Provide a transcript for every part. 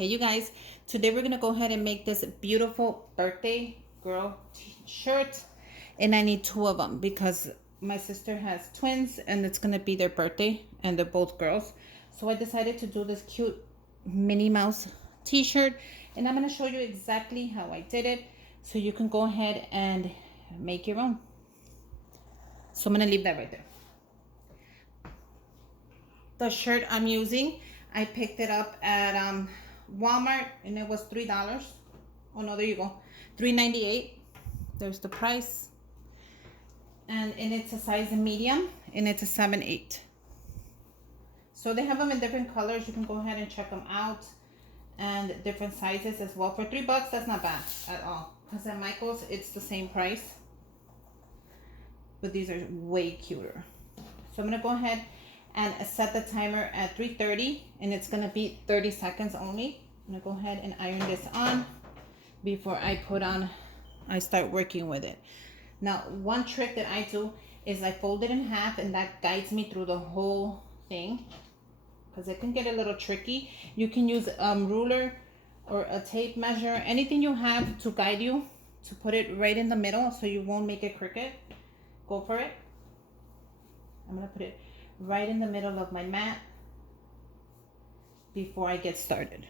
Hey you guys, today we're gonna go ahead and make this beautiful birthday girl shirt, and I need two of them because my sister has twins and it's gonna be their birthday and they're both girls. So I decided to do this cute Minnie Mouse t-shirt, and I'm gonna show you exactly how I did it so you can go ahead and make your own. So I'm gonna leave that right there. The shirt I'm using, I picked it up at Walmart and it was $3. Oh no, there you go, $3.98. There's the price, and it's a size medium and it's a 7/8. So they have them in different colors. You can go ahead and check them out, and different sizes as well. For $3, that's not bad at all, because at Michael's it's the same price, but these are way cuter. So I'm gonna go ahead and set the timer at 3:30, and it's gonna be 30 seconds only. I'm gonna go ahead and iron this on before I start working with it. Now, one trick that I do is I fold it in half, and that guides me through the whole thing, because it can get a little tricky. You can use a ruler or a tape measure, anything you have to guide you to put it right in the middle so you won't make it crooked. Go for it. I'm gonna put it right in the middle of my mat before I get started.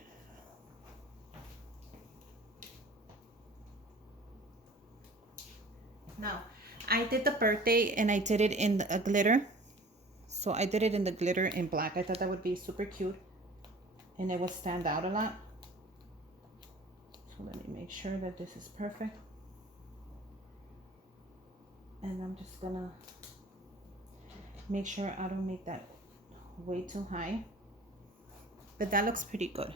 Now, I did the birthday and I did it in a glitter. So I did it in the glitter in black. I thought that would be super cute and it would stand out a lot. So let me make sure that this is perfect. And I'm just gonna make sure I don't make that way too high. But that looks pretty good.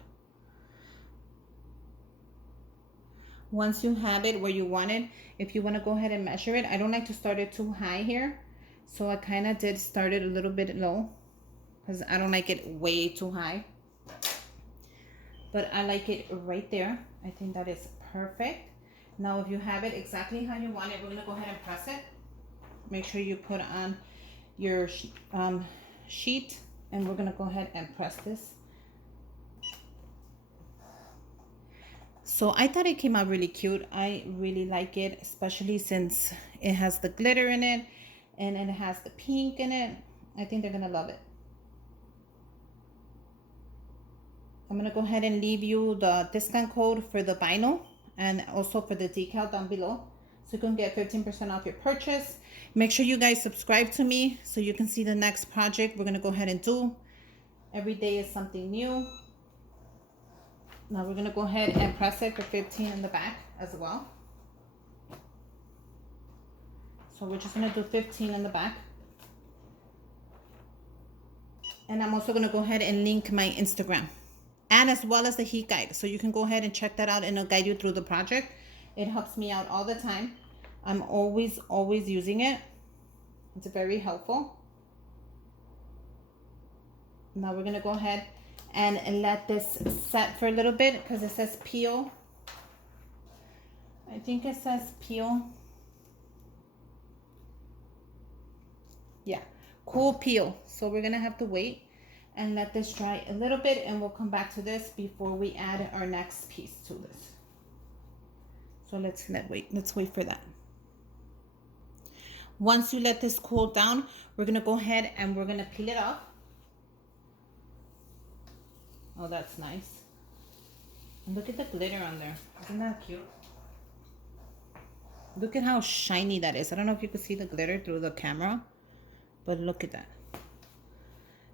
Once you have it where you want it, if you want to go ahead and measure it, I don't like to start it too high here. So I kind of did start it a little bit low because I don't like it way too high. But I like it right there. I think that is perfect. Now, if you have it exactly how you want it, we're going to go ahead and press it. Make sure you put on your sheet, and we're going to go ahead and press this. So I thought it came out really cute. I really like it, especially since it has the glitter in it and it has the pink in it. I think they're gonna love it. I'm gonna go ahead and leave you the discount code for the vinyl and also for the decal down below, so you can get 15% off your purchase. Make sure you guys subscribe to me so you can see the next project we're gonna go ahead and do. Every day is something new. Now we're going to go ahead and press it for 15 in the back as well. So we're just going to do 15 in the back. And I'm also going to go ahead and link my Instagram, and as well as the heat guide. So you can go ahead and check that out, and it'll guide you through the project. It helps me out all the time. I'm always using it. It's very helpful. Now we're going to go ahead and let this set for a little bit, because it says peel. I think it says peel. Yeah, cool peel. So we're gonna have to wait and let this dry a little bit, and we'll come back to this before we add our next piece to this. So let's wait for that. Once you let this cool down, we're gonna go ahead and we're gonna peel it off. Oh, that's nice. And look at the glitter on there. Isn't that cute? Look at how shiny that is. I don't know if you can see the glitter through the camera, but look at that.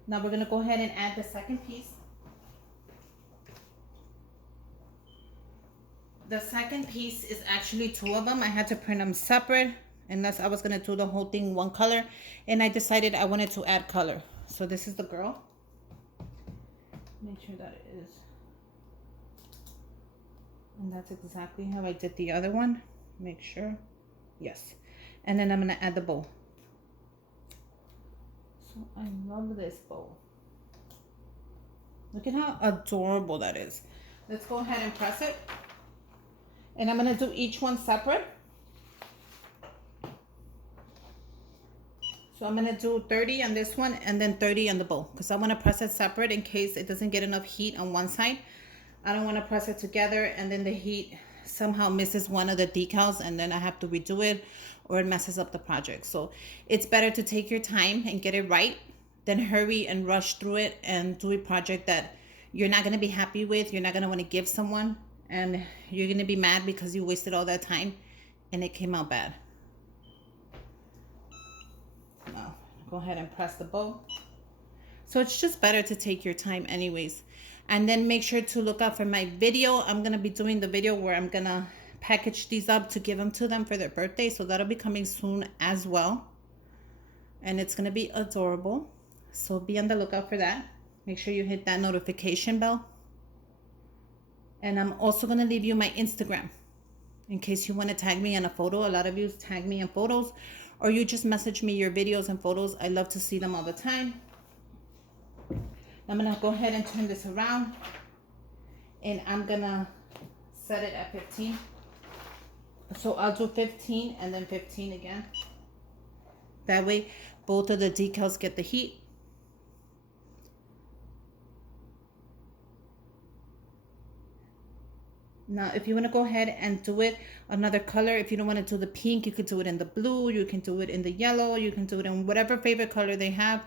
Now we're going to go ahead and add the second piece. The second piece is actually two of them. I had to print them separate, unless I was going to do the whole thing one color, and I decided I wanted to add color. So this is the girl. Make sure that it is. And that's exactly how I did the other one. Make sure. Yes. And then I'm going to add the bow. So I love this bow. Look at how adorable that is. Let's go ahead and press it. And I'm going to do each one separate. So I'm going to do 30 on this one and then 30 on the bow, because I want to press it separate in case it doesn't get enough heat on one side. I don't want to press it together and then the heat somehow misses one of the decals and then I have to redo it or it messes up the project. So it's better to take your time and get it right than hurry and rush through it and do a project that you're not going to be happy with. You're not going to want to give someone and you're going to be mad because you wasted all that time and it came out bad. Now, go ahead and press the bow. So it's just better to take your time anyways. And then make sure to look out for my video. I'm going to be doing the video where I'm going to package these up to give them to them for their birthday. So that'll be coming soon as well. And it's going to be adorable. So be on the lookout for that. Make sure you hit that notification bell. And I'm also going to leave you my Instagram in case you want to tag me in a photo. A lot of you tag me in photos or you just message me your videos and photos. I love to see them all the time. I'm going to go ahead and turn this around and I'm going to set it at 15. So I'll do 15 and then 15 again. That way both of the decals get the heat. Now, if you want to go ahead and do it another color, if you don't want to do the pink, you could do it in the blue, you can do it in the yellow, you can do it in whatever favorite color they have.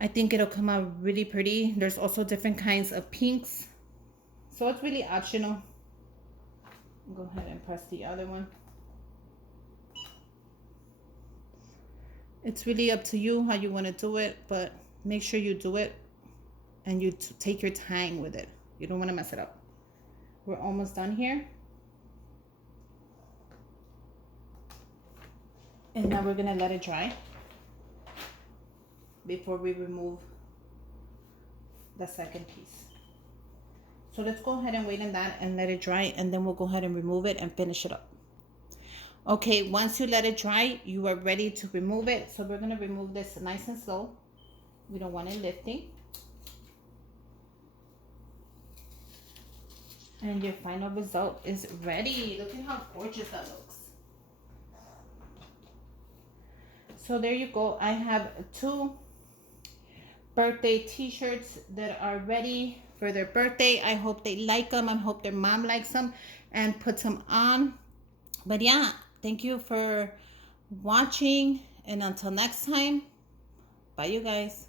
I think it'll come out really pretty. There's also different kinds of pinks. So it's really optional. Go ahead and press the other one. It's really up to you how you want to do it, but make sure you do it and you take your time with it. You don't want to mess it up. We're almost done here. And now we're gonna let it dry before we remove the second piece. So let's go ahead and wait on that and let it dry, and then we'll go ahead and remove it and finish it up. Okay, once you let it dry, you are ready to remove it. So we're gonna remove this nice and slow. We don't want it lifting. And your final result is ready. Look at how gorgeous that looks. So there you go. I have 2 birthday t-shirts that are ready for their birthday. I hope they like them. I hope their mom likes them and puts them on. But yeah, thank you for watching. And until next time, bye you guys.